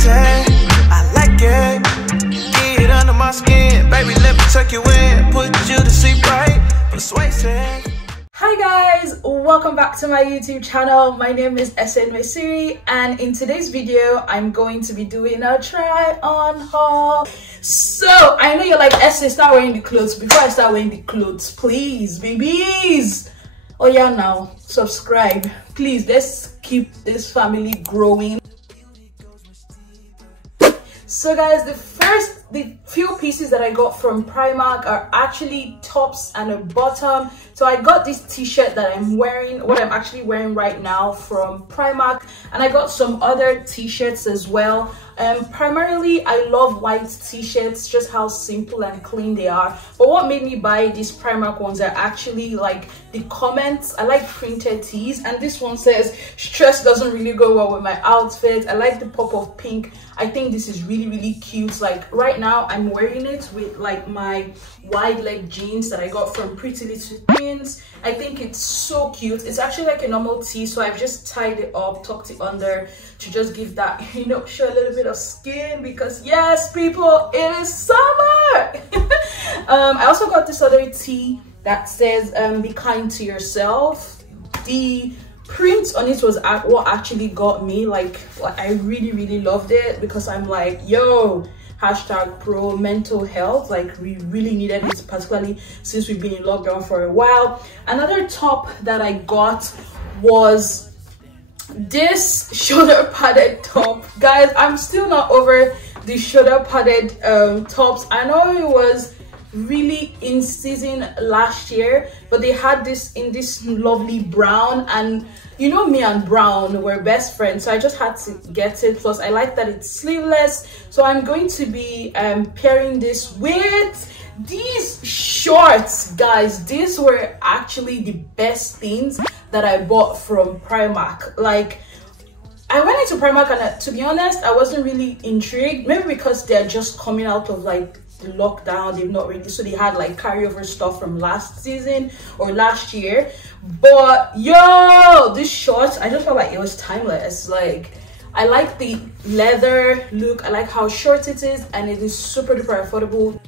crazy. I like it. Get it under my skin, baby. Let me tuck you in, put you to sleep right. Persuasive. Hi guys, welcome back to my YouTube channel. My name is Nuesiri, and in today's video I'm going to be doing a try on haul. So I know you're like, start wearing the clothes. Before I start wearing the clothes, please babies, oh yeah, now subscribe, please. Let's keep this family growing. So guys, the few pieces that I got from Primark are actually tops and a bottom. So I got this t-shirt that I'm wearing, what I'm actually wearing right now, from Primark, and I got some other t-shirts as well. Primarily I love white t-shirts, just how simple and clean they are. But what made me buy these Primark ones are actually like the comments. I like printed tees, and this one says stress doesn't really go well with my outfit. I like the pop of pink. I think this is really cute. Like right now I'm wearing it with like my wide leg jeans that I got from Pretty Little Things. I think it's so cute. It's actually like a normal tee, so I've just tied it up, tucked it under to just give that, you know, show a little bit of skin, because yes people, it is summer. I also got this other tee that says be kind to yourself. The print on it was what actually got me. Like I really loved it, because I'm like, yo, #pro mental health. Like we really needed it, particularly since we've been in lockdown for a while. Another top that I got was this shoulder padded top. Guys, I'm still not over the shoulder padded tops. I know it was really in season last year, but they had this in this lovely brown, and you know me and brown, we're best friends, so I just had to get it. Plus I like that it's sleeveless, so I'm going to be pairing this with these shorts. Guys, these were actually the best things that I bought from Primark. Like I went into Primark and to be honest, I wasn't really intrigued, maybe because they're just coming out of like the lockdown. They've not really, so they had like carryover stuff from last season or last year. But yo, this shorts, I just felt like it was timeless. Like I like the leather look, I like how short it is, and it is super duper affordable.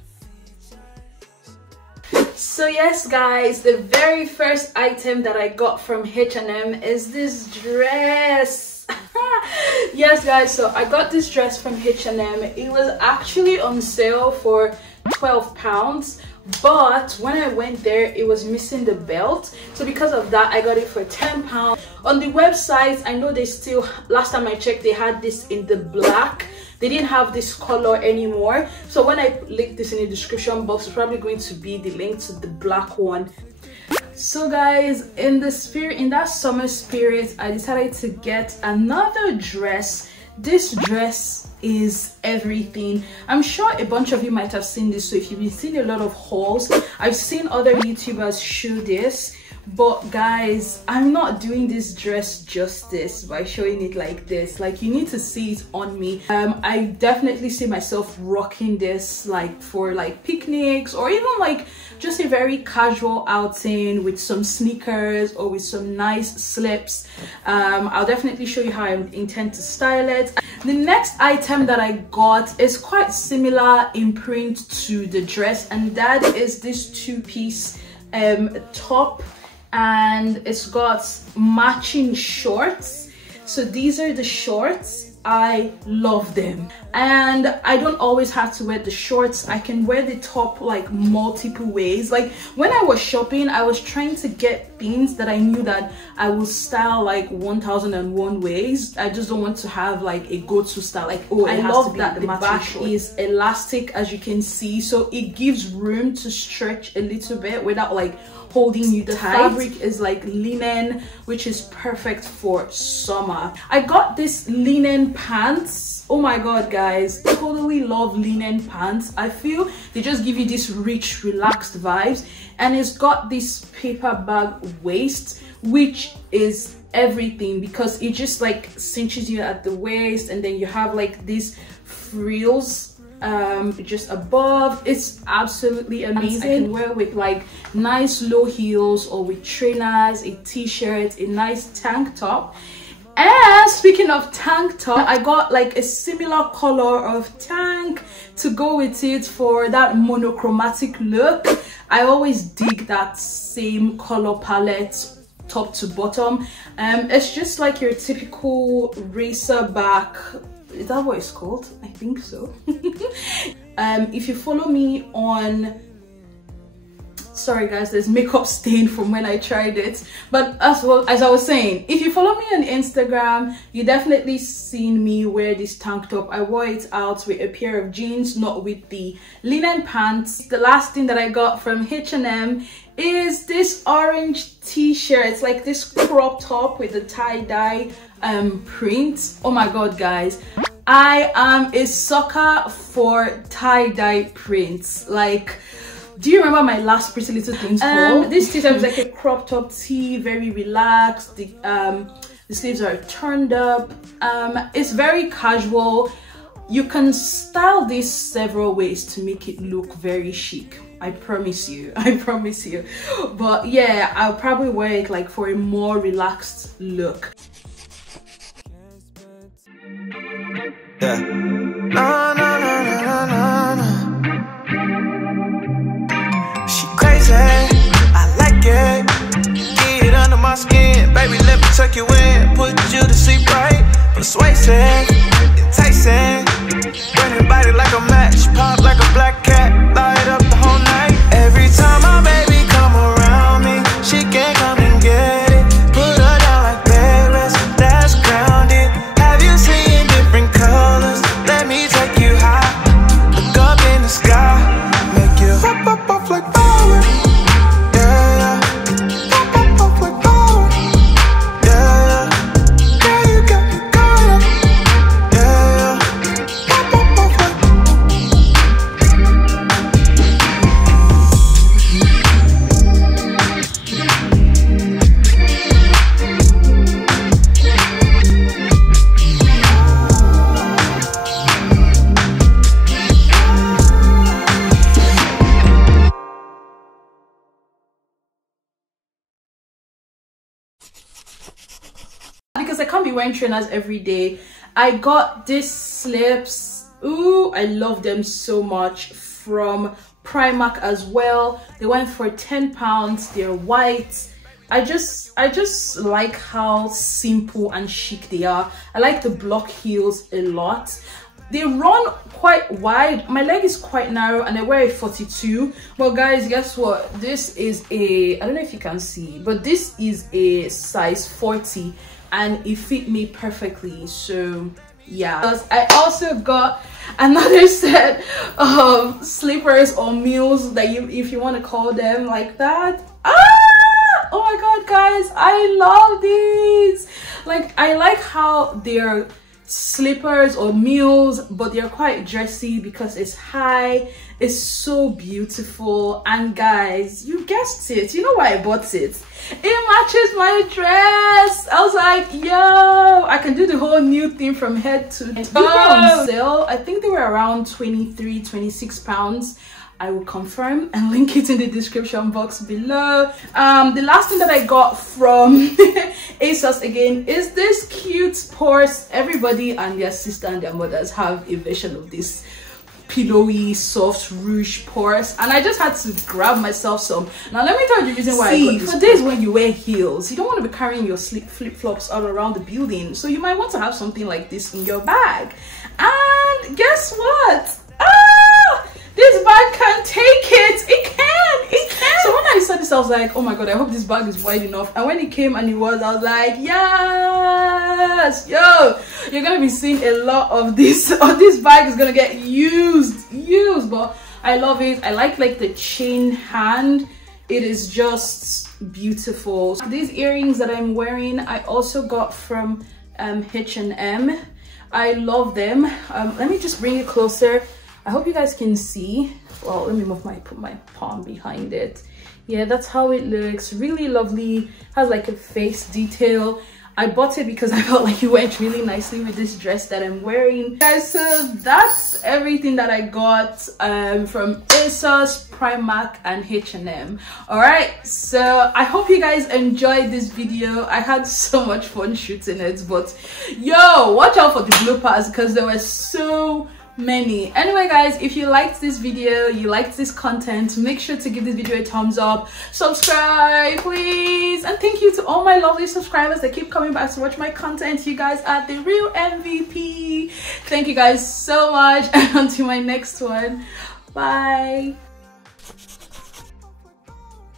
So yes guys, the very first item that I got from H&M is this dress. Yes guys, so I got this dress from H&M. It was actually on sale for £12, but when I went there it was missing the belt, so because of that I got it for £10. On the website, I know they still, last time I checked, they had this in the black. They didn't have this color anymore, so when I link this in the description box, it's probably going to be the link to the black one. So guys, in that summer spirit, I decided to get another dress. This dress is everything. I'm sure a bunch of you might have seen this, so if you've been seeing a lot of hauls, I've seen other YouTubers show this. But guys, I'm not doing this dress justice by showing it like this. Like you need to see it on me. I definitely see myself rocking this like for like picnics, or even like just a very casual outing with some sneakers or with some nice slips. I'll definitely show you how I intend to style it. The next item that I got is quite similar in print to the dress, and that is this two-piece top, and it's got matching shorts. So these are the shorts. I love them, and I don't always have to wear the shorts. I can wear the top like multiple ways. Like when I was shopping, I was trying to get things that I knew that I will style like 1001 ways. I just don't want to have like a go-to style, like, oh, I love that the back is elastic, as you can see, so it gives room to stretch a little bit without like holding you tight. The fabric is like linen, which is perfect for summer. I got this linen pants. Oh my god guys, totally love linen pants. I feel they just give you this rich, relaxed vibes, and it's got this paper bag waist, which is everything because it just like cinches you at the waist, and then you have like these frills just above. It's absolutely amazing. I can wear with like nice low heels or with trainers, a t-shirt, a nice tank top. And speaking of tank top, I got like a similar color of tank to go with it for that monochromatic look. I always dig that same color palette top to bottom. It's just like your typical racer back. Is that what it's called? I think so. If you follow me on, sorry guys, there's makeup stain from when I tried it, but as well as I was saying, if you follow me on Instagram, you definitely seen me wear this tank top. I wore it out with a pair of jeans, not with the linen pants. The last thing that I got from H&M is this orange t-shirt. It's like this crop top with the tie-dye print. Oh my god guys, I am a sucker for tie-dye prints. Like, do you remember my last Pretty Little Things haul? This t-shirt is like a crop top tee, very relaxed. The sleeves are turned up. It's very casual. You can style this several ways to make it look very chic. I promise you. I promise you. But yeah, I'll probably wear it like for a more relaxed look. Yeah. No, no, no, no, no, no. She crazy, I like it. Get it under my skin, baby, let me tuck you in. Put you to sleep right, persuasive, enticing. Burn your body like a match, pop like a black cat, light up the whole night. Every time my baby come around me, she can't come and get it. Put her down like Paris, that's grounded. Have you seen different colors? Let me take you high. Look up in the sky, make you pop, pop, pop like power. Yeah, yeah. Pop, pop, pop like power. Yeah, yeah. Girl, you got me going. Yeah, yeah. Pop, pop, pop like. Because I can't be wearing trainers every day, I got these slips. Ooh, I love them so much, from Primark as well. They went for £10. They're white. I just like how simple and chic they are. I like the block heels a lot. They run quite wide. My leg is quite narrow and I wear a 42. Well guys, guess what? This is a, I don't know if you can see, but this is a size 40 and it fit me perfectly. So yeah, I also got another set of slippers or mules, that if you want to call them like that. Oh my god guys, I love these. Like, I like how they're slippers or mules, but they're quite dressy because it's high. It's so beautiful. And guys, you guessed it, you know why I bought it. It matches my dress. I was like, yo, I can do the whole new thing from head to toe. They were on sale. I think they were around 23, 26 pounds. I will confirm and link it in the description box below. The last thing that I got from ASOS again is this cute purse. Everybody and their sister and their mothers have a version of this pillowy, soft ruched purse, and I just had to grab myself some. Now let me tell you the reason why I got this. For days when you wear heels, you don't want to be carrying your flip-flops all around the building, so you might want to have something like this in your bag. And guess what? This bag can take it. It can. So when I saw this, I was like, oh my god, I hope this bag is wide enough. And when it came and it was, I was like, yes, yo, you're gonna be seeing a lot of this. Or this bag is gonna get used. But I love it. I like the chain hand. It is just beautiful. These earrings that I'm wearing, I also got from H&M. I love them. Let me just bring it closer. I hope you guys can see. Well, let me put my palm behind it. Yeah, that's how it looks. Really lovely. Has like a face detail. I bought it because I felt like it went really nicely with this dress that I'm wearing. Guys, so that's everything that I got from ASOS, Primark and H&M. Alright, so I hope you guys enjoyed this video. I had so much fun shooting it, but yo, watch out for the bloopers because there were so many. Anyway guys, if you liked this video, you liked this content, make sure to give this video a thumbs up, subscribe please, and thank you to all my lovely subscribers that keep coming back to watch my content. You guys are the real MVP. Thank you guys so much, and until my next one, bye.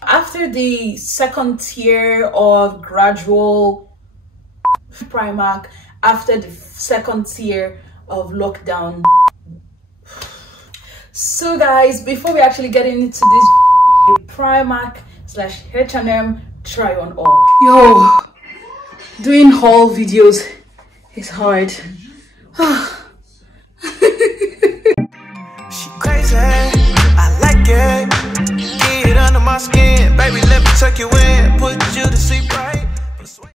After the second tier of gradual Primark, after the second tier of lockdown. So guys, before we actually get into this Primark / H&M try on all. Yo, doing haul videos is hard. She crazy, I like it. Get under my skin, baby, let me tuck you in, put you to sleep right.